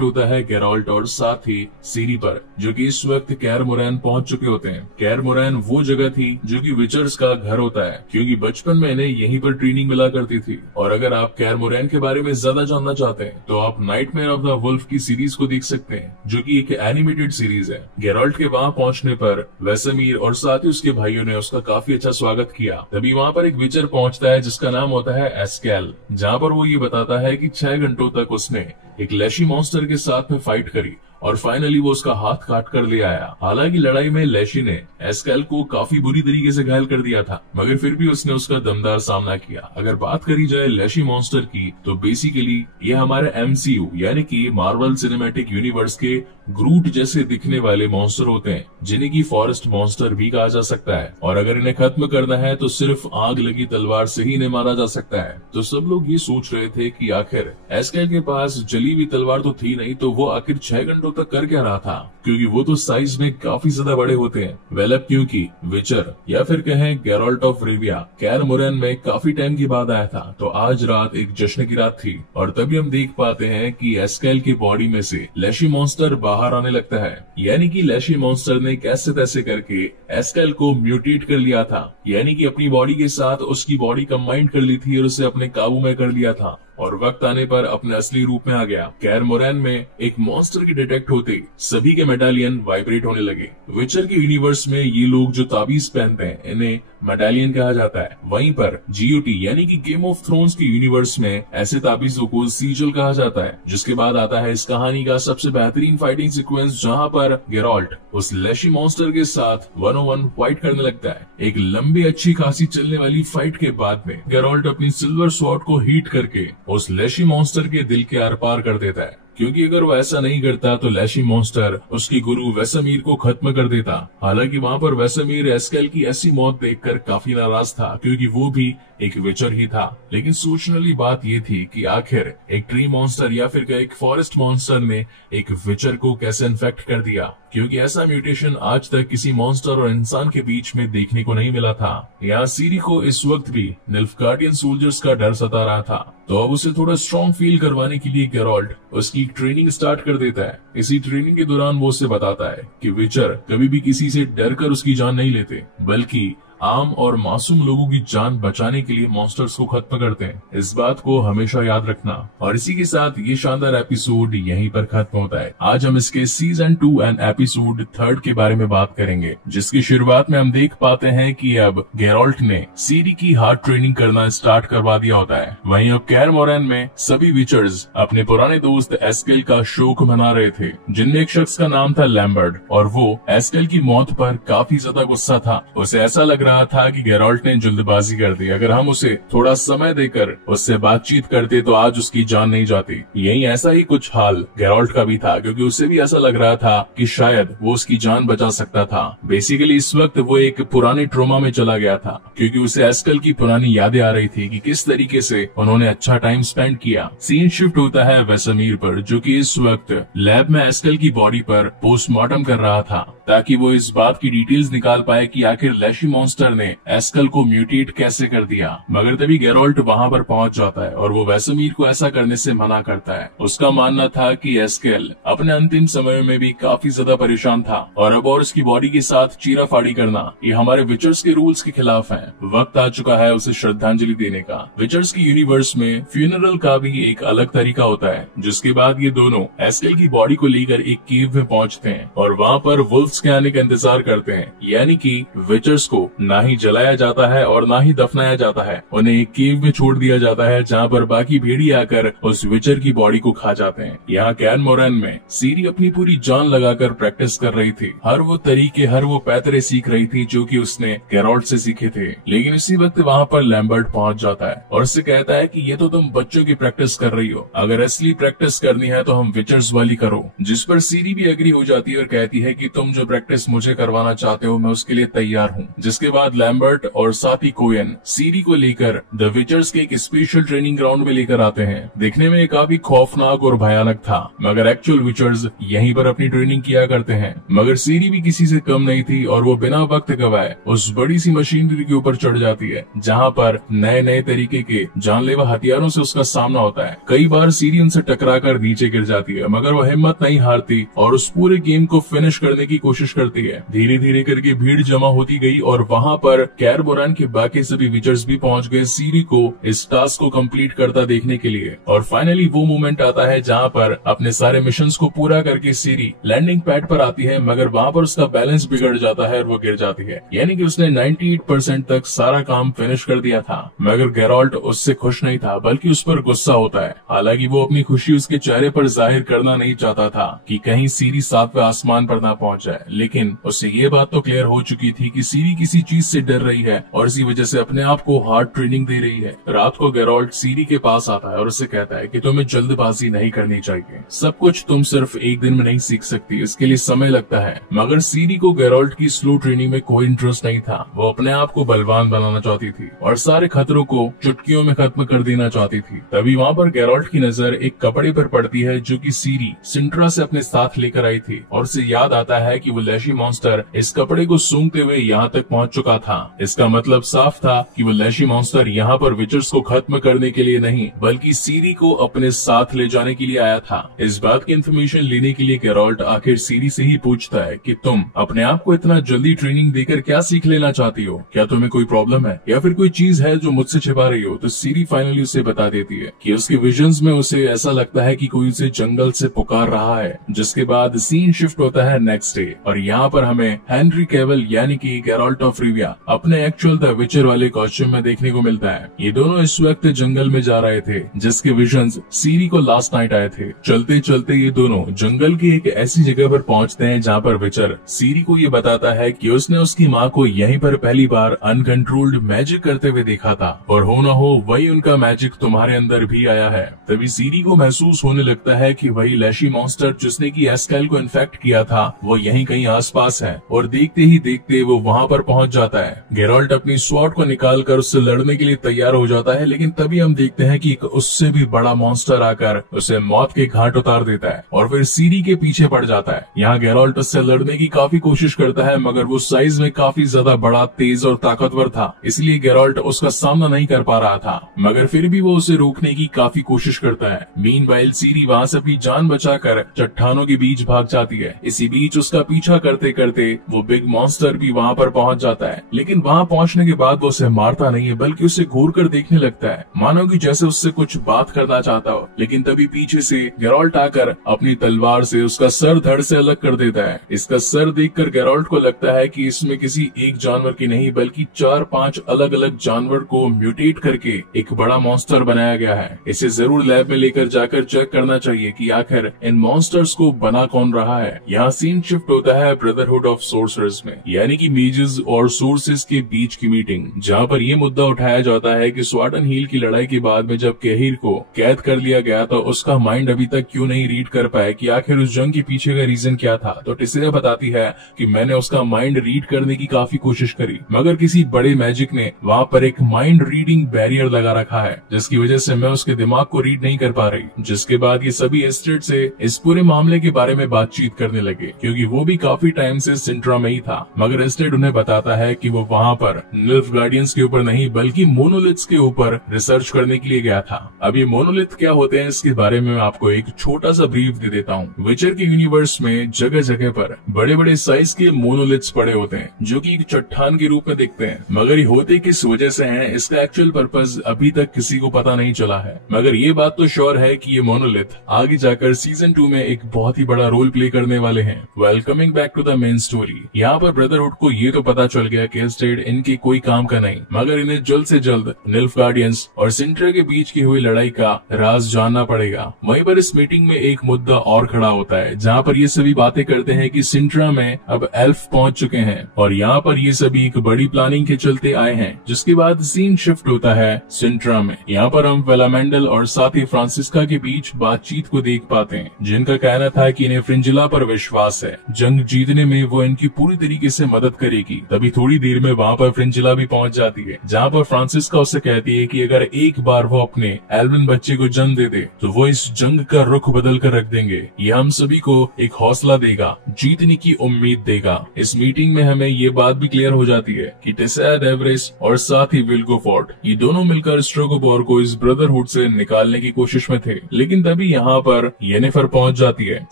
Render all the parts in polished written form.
होता है गेराल्ट और साथ ही सीरी पर, जो कि इस वक्त कैर मोरैन पहुंच चुके होते हैं। कैर मोरैन वो जगह थी जो कि विचर्स का घर होता है, क्योंकि बचपन में इन्हें यहीं पर ट्रेनिंग मिला करती थी। और अगर आप कैर मोरैन के बारे में ज्यादा जानना चाहते हैं तो आप नाइटमेयर ऑफ द वुल्फ की सीरीज को देख सकते हैं, जो कि एक एनिमेटेड सीरीज है। गेराल्ट के वहां पहुंचने पर वेसेमीर और साथ ही उसके भाइयों ने उसका काफी अच्छा स्वागत किया। तभी वहां पर एक विचर पहुंचता है जिसका नाम होता है एस्केल, जहां पर वो ये बताता है कि 6 घंटों तक उसने एक लेशी मॉन्स्टर के साथ में फाइट करी और फाइनली वो उसका हाथ काट कर ले आया। हालांकि लड़ाई में लेशी ने एस्केल को काफी बुरी तरीके से घायल कर दिया था, मगर फिर भी उसने उसका दमदार सामना किया। अगर बात करी जाए लेशी मॉन्स्टर की तो बेसिकली ये हमारे MCU यानी कि मार्वल सिनेमैटिक यूनिवर्स के ग्रूट जैसे दिखने वाले मॉन्स्टर होते हैं, जिन्हें की फॉरेस्ट मॉन्स्टर भी कहा जा सकता है। और अगर इन्हें खत्म करना है तो सिर्फ आग लगी तलवार से ही इन्हें मारा जा सकता है। तो सब लोग ये सोच रहे थे कि आखिर एस्केल के पास जली हुई तलवार तो थी नहीं, तो वो आखिर 6 घंटों तक कर क्या रहा था, क्योंकि वो तो साइज में काफी ज्यादा बड़े होते हैं। वेल अब क्योंकि विचर या फिर कहें गेराल्ट ऑफ रिविया कैर मोरैन में काफी टाइम के बाद आया था, तो आज रात एक जश्न की रात थी। और तभी हम देख पाते हैं कि एस्केल की बॉडी में से लेशी मॉन्स्टर बाहर आने लगता है, यानी कि लेशी मॉन्स्टर ने कैसे तैसे करके एस्केल को म्यूटेट कर लिया था, यानी कि अपनी बॉडी के साथ उसकी बॉडी कंबाइंड कर ली थी और उसे अपने काबू में कर लिया था और वक्त आने पर अपने असली रूप में आ गया। कैर मोरैन में एक मॉन्स्टर की डिटेक्ट होते सभी के मेडालियन वाइब्रेट होने लगे। विचर के यूनिवर्स में ये लोग जो ताबीज पहनते हैं इन्हें मेडालियन कहा जाता है। वहीं पर GOT यानी कि गेम ऑफ थ्रोन्स के यूनिवर्स में ऐसे ताबीजों को सीजल कहा जाता है। जिसके बाद आता है इस कहानी का सबसे बेहतरीन फाइटिंग सीक्वेंस, जहां पर गेराल्ट उस लेशी मॉन्स्टर के साथ 1-on-1 फाइट करने लगता है। एक लंबी अच्छी खासी चलने वाली फाइट के बाद में गेराल्ट अपनी सिल्वर स्वॉर्ड को हीट करके उस लेशी मॉन्स्टर के दिल के आर पार कर देता है, क्योंकि अगर वो ऐसा नहीं करता तो लेशी मॉन्स्टर उसकी गुरु वेसेमीर को खत्म कर देता। हालांकि वहां पर वेसेमीर एस्केल की ऐसी मौत देखकर काफी नाराज था, क्योंकि वो भी एक विचर ही था। लेकिन सोचने वाली बात ये थी कि आखिर एक ट्री मॉन्स्टर या फिर एक फॉरेस्ट मॉन्स्टर ने एक विचर को कैसे इन्फेक्ट कर दिया, क्योंकि ऐसा म्यूटेशन आज तक किसी मॉन्स्टर और इंसान के बीच में देखने को नहीं मिला था। यहाँ सीरी को इस वक्त भी निल्फगार्डियन सोल्जर्स का डर सता रहा था, तो अब उसे थोड़ा स्ट्रॉन्ग फील करवाने के लिए गेराल्ट उसकी ट्रेनिंग स्टार्ट कर देता है। इसी ट्रेनिंग के दौरान वो उसे बताता है कि विचर कभी भी किसी से डरकर उसकी जान नहीं लेते, बल्कि आम और मासूम लोगों की जान बचाने के लिए मॉन्स्टर्स को खत्म करते हैं। इस बात को हमेशा याद रखना। और इसी के साथ ये शानदार एपिसोड यहीं पर खत्म होता है। आज हम इसके सीजन 2 एंड एपिसोड 3 के बारे में बात करेंगे, जिसकी शुरुआत में हम देख पाते हैं कि अब गेराल्ट ने सीरी की हार्ड ट्रेनिंग करना स्टार्ट करवा दिया होता है। वहीं अब कैर मोरैन में सभी विचर्स अपने पुराने दोस्त एस्केल का शोक मना रहे थे, जिनमें एक शख्स का नाम था लैम्बर्ट, और वो एस्केल की मौत पर काफी ज्यादा गुस्सा था। उसे ऐसा लग रहा था कि गेराल्ट ने जल्दबाजी कर दी। अगर हम उसे थोड़ा समय देकर उससे बातचीत करते तो आज उसकी जान नहीं जाती। यही ऐसा ही कुछ हाल गेराल्ट का भी था, क्योंकि उसे भी ऐसा लग रहा था कि शायद वो उसकी जान बचा सकता था। बेसिकली इस वक्त वो एक पुराने ट्रोमा में चला गया था, क्योंकि उसे एस्केल की पुरानी यादें आ रही थी कि किस तरीके से उन्होंने अच्छा टाइम स्पेंड किया। सीन शिफ्ट होता है वेसेमीर पर, जो कि इस वक्त लैब में एस्केल की बॉडी पर पोस्टमार्टम कर रहा था, ताकि वो इस बात की डिटेल्स निकाल पाए कि आखिर लेशी मॉन्स्टर ने एस्केल को म्यूटेट कैसे कर दिया। मगर तभी गेराल्ट वहां पर पहुंच जाता है और वो वेसेमीर को ऐसा करने से मना करता है। उसका मानना था कि एस्केल अपने अंतिम समय में भी काफी ज्यादा परेशान था और अब और उसकी बॉडी के साथ चीराफाड़ी करना ये हमारे विचर्स के रूल्स के खिलाफ है। वक्त आ चुका है उसे श्रद्धांजलि देने का। विचर्स की यूनिवर्स में फ्यूनरल का भी एक अलग तरीका होता है, जिसके बाद ये दोनों एस्केल की बॉडी को लेकर एक केव में पहुंचते हैं और वहां पर वुल्फ्स के आने का इंतजार करते हैं। यानी कि विचर्स को ना ही जलाया जाता है और ना ही दफनाया जाता है, उन्हें एक केव में छोड़ दिया जाता है, जहाँ पर बाकी भेड़ी आकर उस विचर की बॉडी को खा जाते हैं। यहाँ कैर मोरैन में सीरी अपनी पूरी जान लगाकर प्रैक्टिस कर रही थी। हर वो तरीके, हर वो पैतरे सीख रही थी जो कि उसने गेराल्ट से सीखे थे। लेकिन इसी वक्त वहाँ पर लैम्बर्ट पहुंच जाता है और उससे कहता है कि ये तो तुम बच्चों की प्रैक्टिस कर रही हो, अगर असली प्रैक्टिस करनी है तो हम विचर्स वाली करो। जिस पर सीरी भी एग्री हो जाती है और कहती है कि तुम जो प्रैक्टिस मुझे करवाना चाहते हो मैं उसके लिए तैयार हूँ। जिसके बाद लैम्बर्ट और साथ ही कोएन सीरी को लेकर द विचर्स के एक स्पेशल ट्रेनिंग ग्राउंड में लेकर आते हैं। देखने में काफी खौफनाक और भयानक था, मगर एक्चुअल विचर्स यहीं पर अपनी ट्रेनिंग किया करते हैं। मगर सीरी भी किसी से कम नहीं थी और वो बिना वक्त गवाए उस बड़ी सी मशीनरी के ऊपर चढ़ जाती है, जहाँ पर नए नए तरीके के जानलेवा हथियारों से उसका सामना होता है। कई बार सीरी उनसे टकरा कर नीचे गिर जाती है, मगर वो हिम्मत नहीं हारती और उस पूरे गेम को फिनिश करने की कोशिश करती है। धीरे धीरे करके भीड़ जमा होती गई और वहाँ पर कैर मोरैन के बाकी सभी विचर्स भी पहुंच गए सीरी को इस टास्क को कंप्लीट करता देखने के लिए। और फाइनली वो मोमेंट आता है जहाँ पर अपने सारे मिशंस को पूरा करके सीरी लैंडिंग पैड पर आती है, मगर वहाँ पर उसका बैलेंस बिगड़ जाता है और वो गिर जाती है। यानी कि उसने 98% तक सारा काम फिनिश कर दिया था, मगर गेराल्ट उससे खुश नहीं था, बल्कि उस पर गुस्सा होता है। हालांकि वो अपनी खुशी उसके चेहरे पर जाहिर करना नहीं चाहता था कि कहीं सीरी सातवें आसमान पर ना पहुंच जाए, लेकिन उससे ये बात तो क्लियर हो चुकी थी कि सीरी किसी चीज से डर रही है और इसी वजह से अपने आप को हार्ड ट्रेनिंग दे रही है। रात को गेराल्ट सीरी के पास आता है और उससे कहता है कि तुम्हें जल्दबाजी नहीं करनी चाहिए, सब कुछ तुम सिर्फ एक दिन में नहीं सीख सकती, इसके लिए समय लगता है। मगर सीरी को गेराल्ट की स्लो ट्रेनिंग में कोई इंटरेस्ट नहीं था, वो अपने आप को बलवान बनाना चाहती थी और सारे खतरों को चुटकियों में खत्म कर देना चाहती थी। तभी वहाँ पर गेराल्ट की नजर एक कपड़े पर पड़ती है जो कि सीरी सिंट्रा से अपने साथ लेकर आई थी, और उसे याद आता है कि वो लैशी मॉन्स्टर इस कपड़े को सूंघते हुए यहाँ तक पहुँच चुका था। इसका मतलब साफ था कि वो लैशी मॉन्स्टर यहाँ पर विचर्स को खत्म करने के लिए नहीं, बल्कि सीरी को अपने साथ ले जाने के लिए आया था। इस बात की इन्फॉर्मेशन लेने के लिए गेराल्ट आखिर सीरी से ही पूछता है कि तुम अपने आप को इतना जल्दी ट्रेनिंग देकर क्या सीख लेना चाहती हो, क्या तुम्हें कोई प्रॉब्लम है या फिर कोई चीज है जो मुझसे छिपा रही हो। तो सीरी फाइनली उसे बता देती है कि उसके विजन्स में उसे ऐसा लगता है कि कोई उसे जंगल से पुकार रहा है। जिसके बाद सीन शिफ्ट होता है नेक्स्ट डे और यहाँ पर हमें हेनरी कैविल यानी कि गेराल्ट ऑफ रिविया अपने एक्चुअल द विचर वाले कॉस्ट्यूम में देखने को मिलता है। ये दोनों इस वक्त जंगल में जा रहे थे जिसके विजन्स सीरी को लास्ट नाइट आए थे। चलते चलते ये दोनों जंगल की एक ऐसी जगह पर पहुँचते हैं जहाँ पर विचर सीरी को ये बताता है कि उसने उसकी माँ को यहीं पर पहली बार अनकंट्रोल्ड मैजिक करते हुए देखा था और हो न हो वही उनका मैजिक तुम्हारे अंदर भी आया है। तभी सीरी को महसूस होने लगता है कि वही लैशी मॉन्स्टर जिसने की एस्केल को इन्फेक्ट किया था वो यहीं कहीं आसपास है, और देखते ही देखते वो वहाँ पर पहुँच जाता है। गेराल्ट अपनी स्वॉर्ड को निकालकर उससे लड़ने के लिए तैयार हो जाता है, लेकिन तभी हम देखते हैं कि उससे भी बड़ा मॉन्स्टर आकर उसे मौत के घाट उतार देता है और फिर सीरी के पीछे पड़ जाता है। यहाँ गेराल्ट उससे लड़ने की काफी कोशिश करता है, मगर वो साइज में काफी ज्यादा बड़ा, तेज और ताकतवर था, इसलिए गेराल्ट उसका सामना नहीं कर पा रहा था। मगर फिर भी वो उसे रोकने की काफी कोशिश करता है। मीनवाइल सीरी वहाँ से अपनी जान बचाकर चट्टानों के बीच भाग जाती है। इसी बीच उसका पीछा करते करते वो बिग मॉन्स्टर भी वहाँ पर पहुँच जाता है, लेकिन वहाँ पहुँचने के बाद वो उसे मारता नहीं है, बल्कि उसे घूर कर देखने लगता है, मानो कि जैसे उससे कुछ बात करना चाहता हो। लेकिन तभी पीछे से गेराल्ट आकर अपनी तलवार से उसका सर धड़ से अलग कर देता है। इसका सर देखकर गेराल्ट को लगता है कि इसमें किसी एक जानवर की नहीं बल्कि 4-5 अलग अलग जानवर को म्यूटेट करके एक बड़ा मॉन्स्टर बनाया गया है। इसे जरूर लैब में लेकर जाकर चेक करना चाहिए कि आखिर इन मॉन्स्टर्स को बना कौन रहा है। यहाँ सीन शिफ्ट होता है ब्रदरहुड ऑफ सोर्सर्स में, यानी कि मेजेस और सोर्सेस के बीच की मीटिंग, जहाँ पर यह मुद्दा उठाया जाता है कि स्वार्टन हील की लड़ाई के बाद में जब केहिर को कैद कर लिया गया तो उसका माइंड अभी तक क्यों नहीं रीड कर पाया कि आखिर उस जंग के पीछे का रीजन क्या था। तो टिसेरा बताती है कि मैंने उसका माइंड रीड करने की काफी कोशिश करी, मगर किसी बड़े मैजिक ने वहाँ पर एक माइंड रीडिंग बैरियर लगा रखा है, जिसकी वजह से मैं उसके दिमाग को रीड नहीं कर पा रही। जिसके बाद ये सभी एस्टेड से इस पूरे मामले के बारे में बातचीत करने लगे, क्योंकि वो भी काफी टाइम से सिंट्रा में ही था। मगर एस्टेड उन्हें बताता है कि वो वहाँ पर निल्फगार्डियंस के ऊपर नहीं बल्कि मोनोलिथ्स के ऊपर रिसर्च करने के लिए गया था। अब ये मोनोलिथ क्या होते हैं इसके बारे में मैं आपको एक छोटा सा ब्रीफ दे देता हूँ। विचर के यूनिवर्स में जगह जगह पर बड़े बड़े साइज के मोनोलिथ्स पड़े होते हैं जो कि एक चट्टान के रूप में दिखते हैं, मगर ये होते किस वजह से हैं इसका एक्चुअल पर्पस अभी तक किसी को पता नहीं चला है। मगर ये बात तो श्योर है कि ये मोनोलिथ आगे जाकर सीजन 2 में एक बहुत ही बड़ा रोल प्ले करने वाले हैं। Well, coming back to the main story, यहाँ पर ब्रदरहुड को ये तो पता चल गया कि एस्टेड इनके कोई काम का नहीं, मगर इन्हें जल्द से जल्द निल्फगार्डियंस और सिंट्रा के बीच की हुई लड़ाई का राज जानना पड़ेगा। वहीं पर इस मीटिंग में एक मुद्दा और खड़ा होता है, जहाँ पर ये सभी बातें करते हैं कि सिंट्रा में अब एल्फ पहुंच चुके हैं और यहाँ पर ये सभी एक बड़ी प्लानिंग के चलते आए हैं। जिसके बाद सीन शिफ्ट होता है सिंट्रा में। यहाँ पर हम वेलामेंडल और साथ ही फ्रांसिस्का के बीच बातचीत को देख पाते हैं, जिनका कहना था कि इन्हें फ्रिंजिला पर विश्वास है, जंग जीतने में वो इनकी पूरी तरीके से मदद करेगी। तभी थोड़ी थोड़ी देर में वहाँ पर फ्रिंजिला भी पहुंच जाती है, जहाँ पर फ्रांसिस्का उससे कहती है कि अगर एक बार वो अपने एल्विन बच्चे को जन्म दे दे तो वो इस जंग का रुख बदल कर रख देंगे। ये हम सभी को एक हौसला देगा, जीतने की उम्मीद देगा। इस मीटिंग में हमें ये बात भी क्लियर हो जाती है कि टेसेया डेवरेस और साथ ही विल्गोफोर्ट ये दोनों मिलकर स्ट्रेगोबोर को इस ब्रदरहुड से निकालने की कोशिश में थे। लेकिन तभी यहाँ पर येनिफर पहुंच जाती है।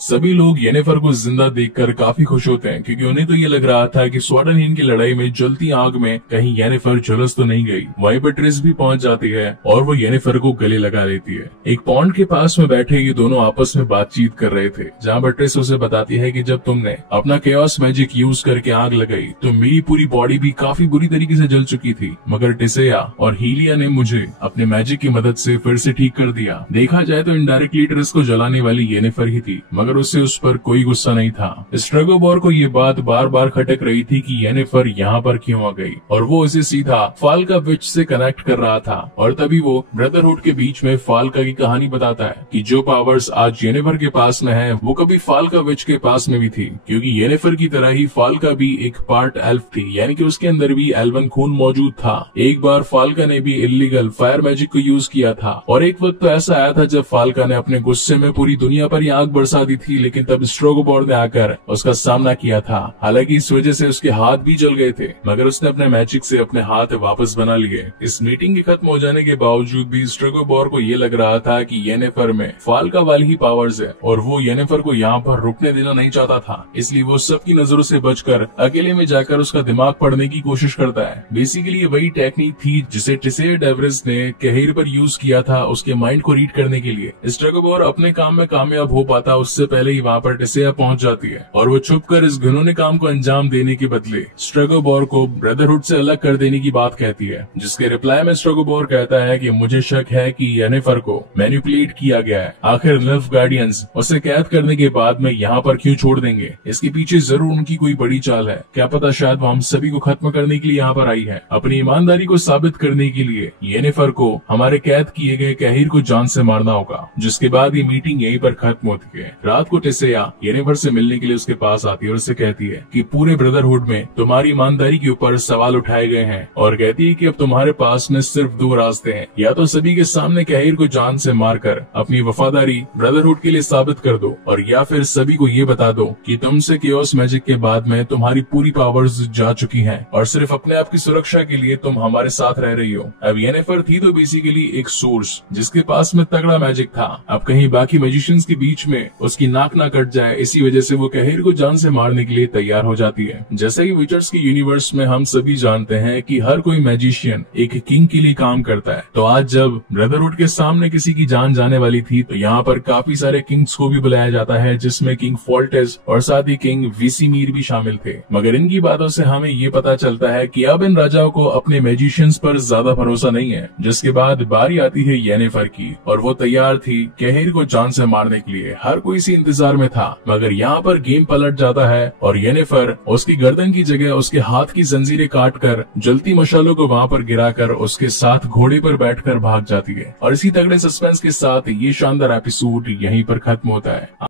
सभी लोग येनिफर को जिंदा देखकर काफी खुश होते हैं, क्योंकि उन्हें तो ये लग रहा था कि स्वाडनहीन की लड़ाई में जलती आग में कहीं येनिफर झुलस तो नहीं गई। वहीं पर ट्रिस भी पहुंच जाती है और वो येनिफर को गले लगा लेती है। एक पॉन्ड के पास में बैठे ये दोनों आपस में बातचीत कर रहे थे, जहाँ पर ट्रिस उसे बताती है कि जब तुमने अपना केओस मैजिक यूज करके आग लगाई तो मेरी पूरी बॉडी भी काफी बुरी तरीके से जल चुकी थी, मगर टेसेया और हीलिया ने मुझे अपने मैजिक की मदद से फिर से ठीक कर दिया। देखा जाए तो इनडायरेक्टली ट्रिस को जलाने वाली येनिफर ही थी, मगर उससे उस पर कोई गुस्सा नहीं था। स्ट्रेगोबोर को ये बात बार बार खटक रही थी कि येनिफर यहाँ पर क्यों आ गई, और वो उसे सीधा फाल्का विच से कनेक्ट कर रहा था। और तभी वो ब्रदरहुड के बीच में फाल्का की कहानी बताता है कि जो पावर्स आज येनिफर के पास में है वो कभी फाल्का विच के पास में भी थी, क्योंकि येनिफर की तरह ही फाल्का भी एक पार्ट एल्फ थी, यानी कि उसके अंदर भी एल्वन खून मौजूद था। एक बार फाल्का ने भी इल्लीगल फायर मैजिक को यूज किया था, और एक वक्त तो ऐसा आया था जब फाल्का ने अपने गुस्से में पूरी दुनिया पर आग बरसा दी थी, लेकिन तब स्ट्रेगोबोर ने आकर उसका सामना किया था। हालांकि इस वजह से उसके हाथ भी जल गए थे, मगर उसने अपने मैजिक से अपने हाथ वापस बना लिए। इस मीटिंग के खत्म हो जाने के बावजूद भी स्ट्रेगोबोर को ये लग रहा था कि येनिफर में फाल्का वाली ही पावर्स है, और वो येनिफर को यहाँ पर रुकने देना नहीं चाहता था। इसलिए वो सबकी नजरों से बचकर अकेले में जाकर उसका दिमाग पढ़ने की कोशिश करता है। बेसिकली ये वही टेक्निक थी जिसे टेसेया डेवरेस ने कहेर पर यूज किया था उसके माइंड को रीड करने के लिए। स्ट्रेगोबोर अपने काम में कामयाब हो पाता उससे पहले ही वहाँ पर टेसेया पहुंच जाती है, और वो छुपकर इस घिनौने काम को अंजाम देने के बदले स्ट्रेगोबोर को ब्रदरहुड से अलग कर देने की बात कहती है, जिसके रिप्लाई में स्ट्रेगोबोर कहता है कि मुझे शक है कि येनिफर को मैनिपुलेट किया गया है। आखिर निल्फ गार्डियंस उसे कैद करने के बाद में यहाँ पर क्यों छोड़ देंगे? इसके पीछे जरूर उनकी कोई बड़ी चाल है। क्या पता शायद वो हम सभी को खत्म करने के लिए यहाँ पर आई है। अपनी ईमानदारी को साबित करने के लिए येनिफर को हमारे कैद किए गए कहर को जान से मारना होगा। जिसके बाद ये मीटिंग यहीं पर खत्म होती है। रात को टेसेया येनिफर से मिलने के लिए उसके पास आती है और उससे कहती है कि पूरे ब्रदरहुड में तुम्हारी ईमानदारी के ऊपर सवाल उठाए गए हैं, और कहती है कि अब तुम्हारे पास में सिर्फ दो रास्ते हैं, या तो सभी के सामने कहर को जान से मारकर अपनी वफादारी ब्रदरहुड के लिए साबित कर दो, और या फिर सभी को ये बता दो कि तुमसे केओस मैजिक के बाद में तुम्हारी पूरी पावर्स जा चुकी हैं, और सिर्फ अपने आप की सुरक्षा के लिए तुम हमारे साथ रह रही हो। अब येनिफर थी तो बेसिकली एक सोर्स जिसके पास में तगड़ा मैजिक था। अब कहीं बाकी मैजिशियंस के बीच में उसकी नाक ना कट जाए, इसी वजह से वो कहर को जान से मारने के लिए तैयार हो जाती है। जैसे कि विचर्स के यूनिवर्स में हम सभी जानते हैं कि हर कोई मैजिशियन एक किंग के लिए काम करता है, तो आज जब ब्रदरहुड के सामने किसी की जान जाने वाली थी तो यहाँ पर काफी सारे किंग्स को भी बुलाया जाता है, जिसमें किंग फोल्टेस और साथ ही किंग विसिमीर भी शामिल थे। मगर इनकी बातों से हमें ये पता चलता है कि अब इन राजाओं को अपने मैजिशियंस पर ज्यादा भरोसा नहीं है। जिसके बाद बारी आती है येनिफर की, और वो तैयार थी कहर को जान से मारने के लिए। हर कोई इसी इंतजार में था, मगर यहाँ पर गेम पलट जाता है और येनिफर उसकी गर्दन की जगह उसके हाथ की जंजीरें काटकर जलती मशालों को वहाँ पर गिराकर उसके साथ घोड़े पर बैठकर भाग जाती है। और इसी तगड़े सस्पेंस के साथ ये शानदार एपिसोड यहीं पर खत्म होता है।